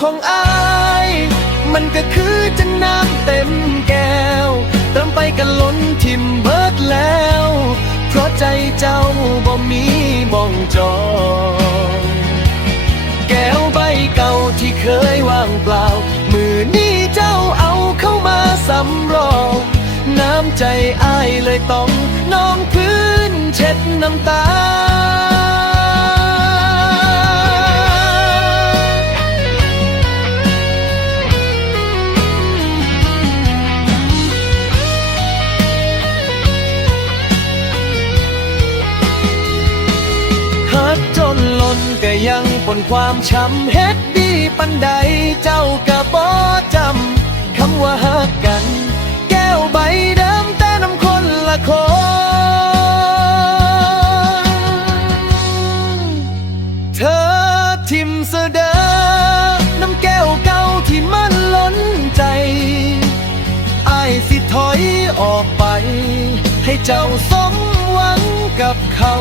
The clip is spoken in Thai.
ของอายมันก็คือจังน้ำเต็มแก้วเติมไปกันล้นทิมเบิดแล้วเพราะใจเจ้าบ่มีบ่องจองแก้วใบเก่าที่เคยว่างเปล่ามือนี้เจ้าเอาเข้ามาสำรองน้ำใจอ้ายเลยต้องนองพื้นเช็ดน้ำตาฮักจนล้นก็ยังปนความช้ำเฮ็ดดีปันใดเจ้าก็บ่จำคำว่าฮักกันแก้วใบเดิมแต่น้ำคนละคนเธอทิมเสดอน้ำแก้วเก่าที่มันล้นใจอ้ายสิถอยออกไปให้เจ้าสมหวังกับเขา